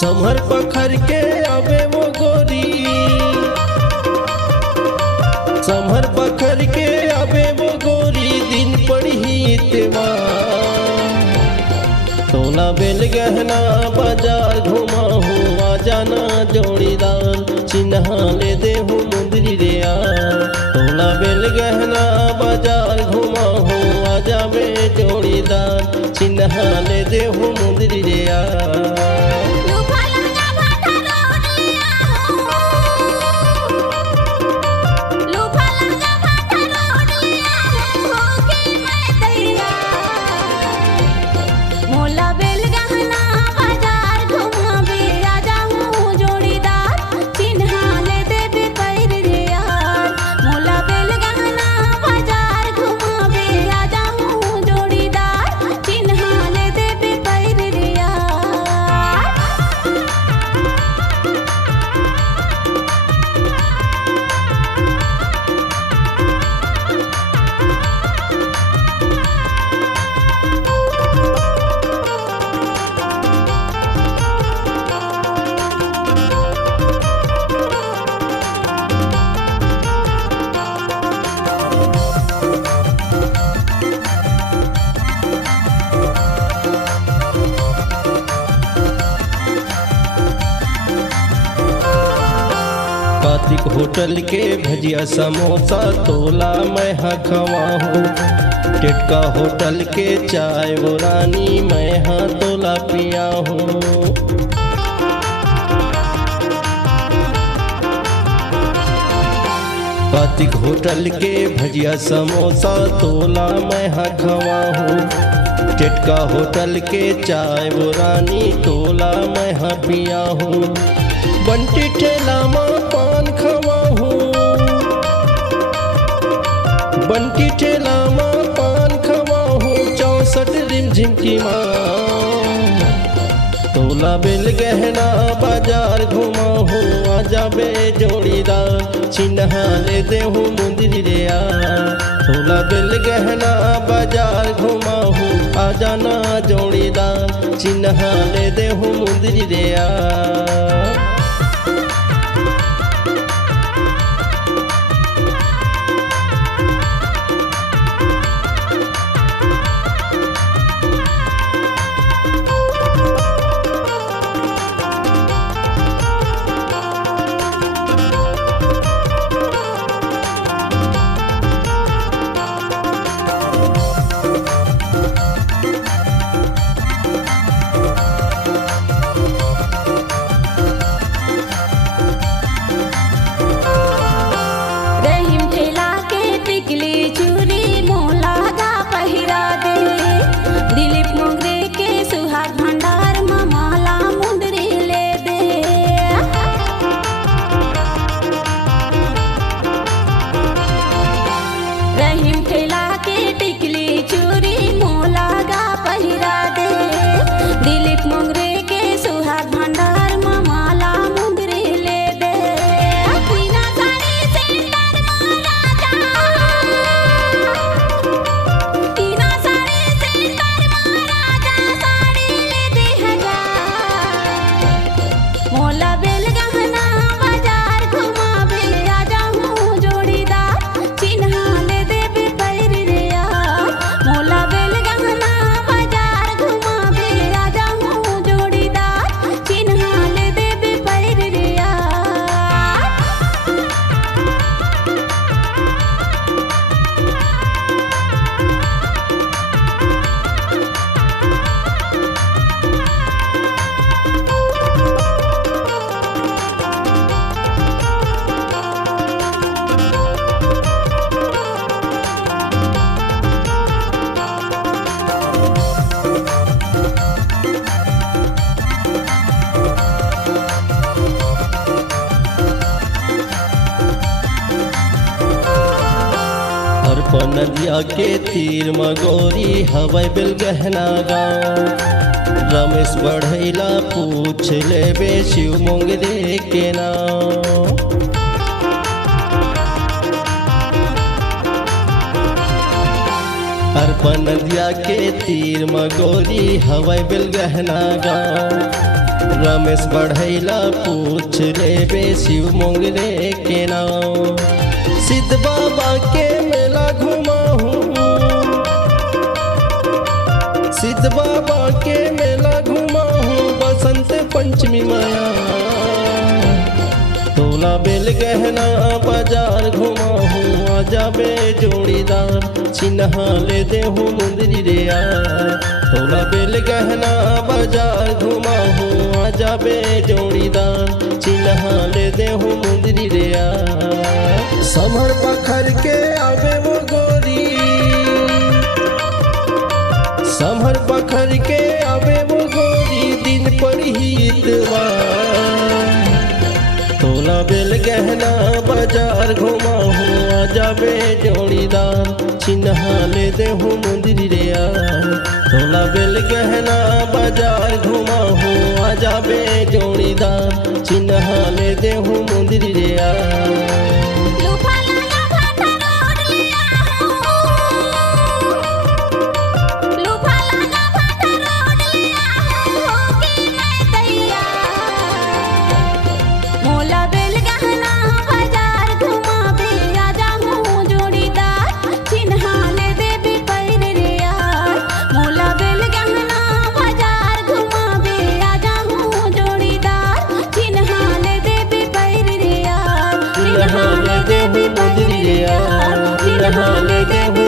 समर पखर के आवे वो गोरी, समर पखर के आवे वो गोरी, दिन पड़ी त्योहार। सोना बेल गहना बाजार घुमा हूँ, आ जाना जोड़ीदार, चिन्हा ले दे हूँ मुंदरी रे यार। सोना बेल गहना बाजार घुमा हूँ, आ जावे जोड़ीदार, चिन्हा ले दे हूँ मुंदरी रे यार। कार्तिक होटल के भजिया समोसा तोला मैं हाँ खवा हूँ, टिटका होटल के चाय वो रानी मैं हाँ तोला पिया हूँ। कार्तिक होटल के भजिया समोसा तोला मैं हाँ खवा हूँ, टिटका होटल के चाय वो रानी तोला मैं हाँ पिया हूँ। बंटी ठेला माँ पान खवा हूँ, बंटी ठेला माँ पान खवा हूँ, 64 रिमझिम की माँ। तोला बेल गहना बाजार घुमा हूँ, आ जाबे जोड़ीदार, चिन्हा ले दे हूँ मुंदरी रे यार। तोला बेल गहना बाजार घुमा हूँ, आ जाना जोड़ीदार, चिन्हा ले दे हूँ मुंदरी रे यार। नदिया के तीर मगोरी हवाई बिल गहना गाँव। रमेश बढ़ैला पूछ लेबे शिव मोंगरे के नाम। अर्पण नदिया के तीर मगोरी हवाई बिल गहना गाँव। रमेश बढ़ैला पूछ लेबे शिव मंगले के नाम। सिद्ध बाबा के मेला घुमाहूँ, सिद्ध बाबा के मेला घुमाहूँ, बसंत पंचमी माया। तोला बेल गहना बाजार घुमाहूँ, आ जाबे जोड़ीदार चिन्हा ले देहूँ मुंदरी रे यार। तोला बेल गहना बाजार घुमाहूँ, आ जाबे जोड़ीदार चिन्हा ले देहूँ मुंदरी रे यार। समर पखर के आवे वो गोरी, समर पखर के आवे वो गोरी, दिन पड़ी इतवार। तोला बेल गहना बाजार घुमाहूँ, आ जाबे जोड़ीदार चिन्हा ले देहूँ मुंदरी रे यार। तोला बेल गहना बाजार घुमाहूँ, आ जाबे जोड़ीदार चिन्हा ले देहूँ मुंदरी रे यार। ले देहूँ मुंदरी रे यार, चिन्हा ले देहूँ।